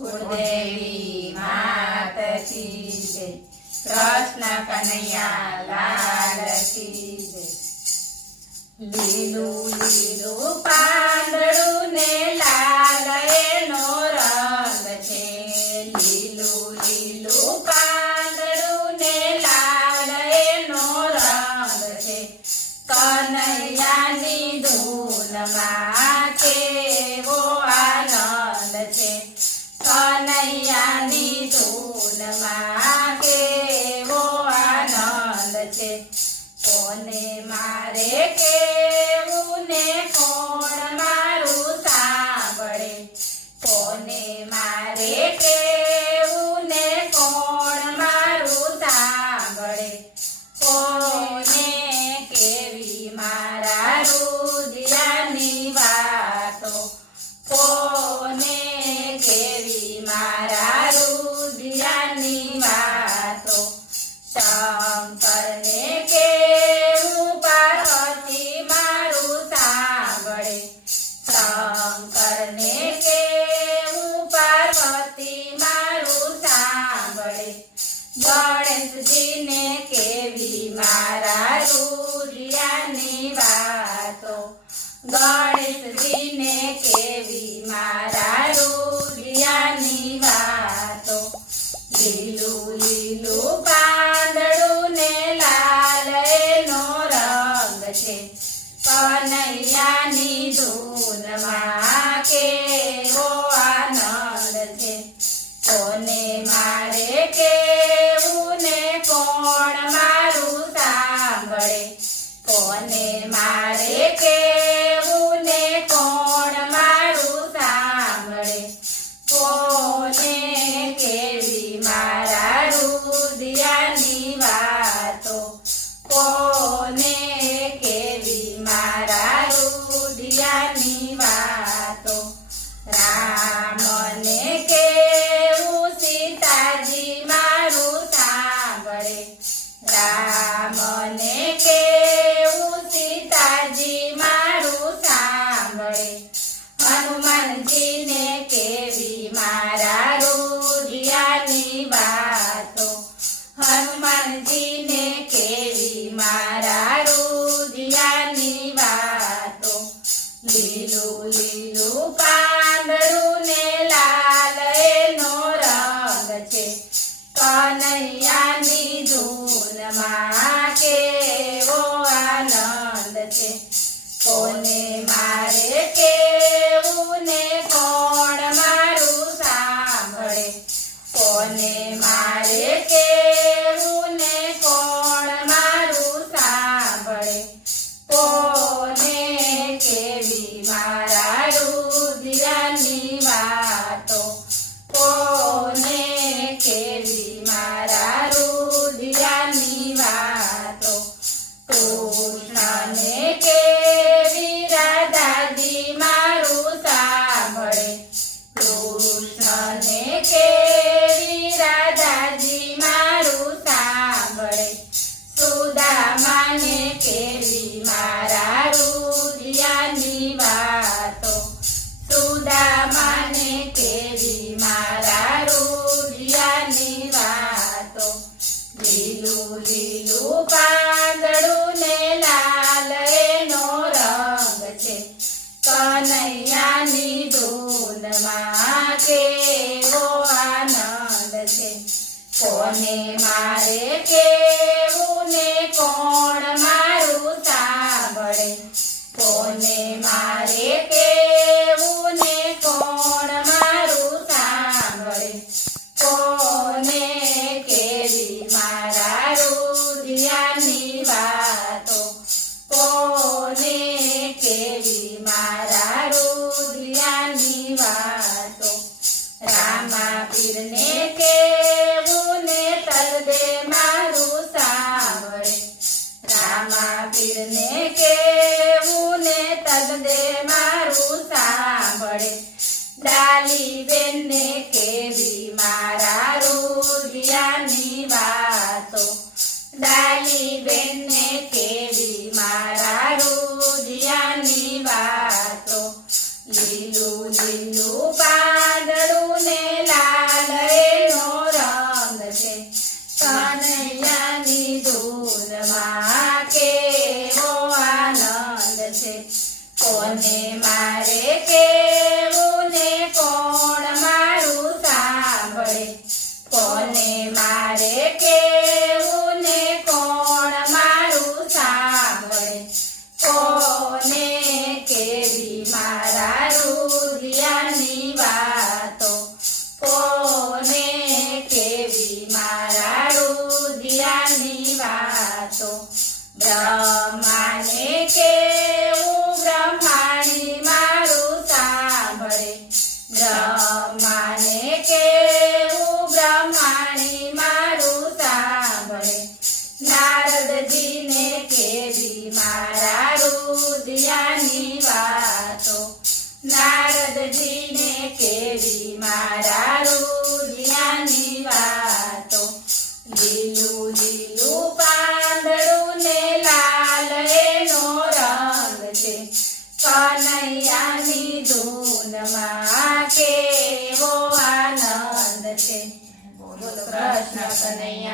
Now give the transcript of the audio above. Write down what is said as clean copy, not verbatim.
કુળદેવી માત કી જય, કૃષ્ણ કનૈયા લાલ કી જય. લીલું લીલું પાંદડું ને લાલ એનો રંગ છે, લીલું લીલું પાંદડું ને લાલ એનો રંગ છે. કનૈયાની ધૂનમાં કેવો આનંદ છે, કનૈયાની ધૂનમાં કેવો આનંદ છે. કોને મારે કેવું ને કોણ મારું સાંભળે, કોને મારે કેવું ને કોણ મારું સાંભળે. કોને કેવી મારા રુદિયાની વાતો, કોને કેવી મારા રુદિયાની વાતો. શંકરને કેવું પાર્વતી મારું સાંભળે, શંકરને કેવું પાર્વતી મારું સાંભળે. ગણેશજીને કેવી મારા રુદિયાની વાતો, ગણેશજીને કેવી મારા રુદિયાની વાતો. લીલું લીલું પાંદડું ને લાલ એનો રંગ છે, કનૈયાની ધૂનમાં કેવો આનંદ છે. કોને મારે કેવું ને કોણ મારું સાંભળે, કોને મારે કેવું ને કોણ મારું સાંભળે. કોને કેવી મારા રુદિયાની વાતો, કોને કેવી મારા રુદિયાની વાતો. રામને કેવું સીતાજી મારું સાંભળે, રામને કેવું સીતાજી મારું સાંભળે. હનુમાનજીને કેવી મારા રુદિયાની વાતો, હનુમાનજીને કેવી મારા રુદિયાની વાતો. લીલું લીલું પાંદડું ને લાલ એનો રંગ છે, કનૈયાની ધૂનમાં કેવો આનંદ છે. કોને મારે કેવું ને કોણ મારું સાંભળે, કોને મારે કેવું ને કોણ મારું સાંભળે. કોને કેવી મારા રુદિયાની વાતો, કોને કેવી મારા રુદિયાની વાતો. કૃષ્ણને કેવી રાધાજી મારું સાંભળે, કૃષ્ણને કેવી રાધાજી મારું સાંભળે. સુદામાને કેવી મારા રુદિયાની વાતો, સુદામાને કેવી મારા રુદિયાની વાતો. લીલું લીલું પાંદડું ને લાલ એનો રંગ છે, કનૈયાની ધૂનમાં કેવો આનંદ છે. કોને મારે કેવું ને કોણ મારું સાંભળે, કોને મારે કેવું ને કોણ મારું સાંભળે. કોને કેવી મારા રુદિયાની વાતો, કોને કેવી મારા રુદિયાની વાતો. રામા પીરને કેવું ને તલદે મારું સાંભળે, રામા પીરને કેવું ને તલદે મારું સાંભળે. ડાલી બેનને કેવી મારા રુદિયાની વાતો, ડાલી બેનને કેવી મારા રુદિયાની વાતો. લીલું લીલું પાંદડું ને છે. કોને મારે કેવું ને કોણ મારું સાંભળે. કોને મારે કેવું ને કોણ મારું સાંભળે. કોને કેવી મારા રુદિયાની વાતો. કોને કેવી મારા રુદિયાની વાતો. બ્રહ્માને કેવું બ્રહ્માણી મારું સાંભળે. બ્રહ્માને કેવું બ્રહ્માણી મારું સાંભળે. નારદજીને કેવી મારા રુદિયાની વાતો. નારદજીને કેવી મારા રુદિયાની વાતો. લીલું લીલું પાંદડું ને લાલ એનો રંગ છે. કનૈયાની ધૂનમાં કેવો આનંદ છે. બોલો કૃષ્ણ કનૈયા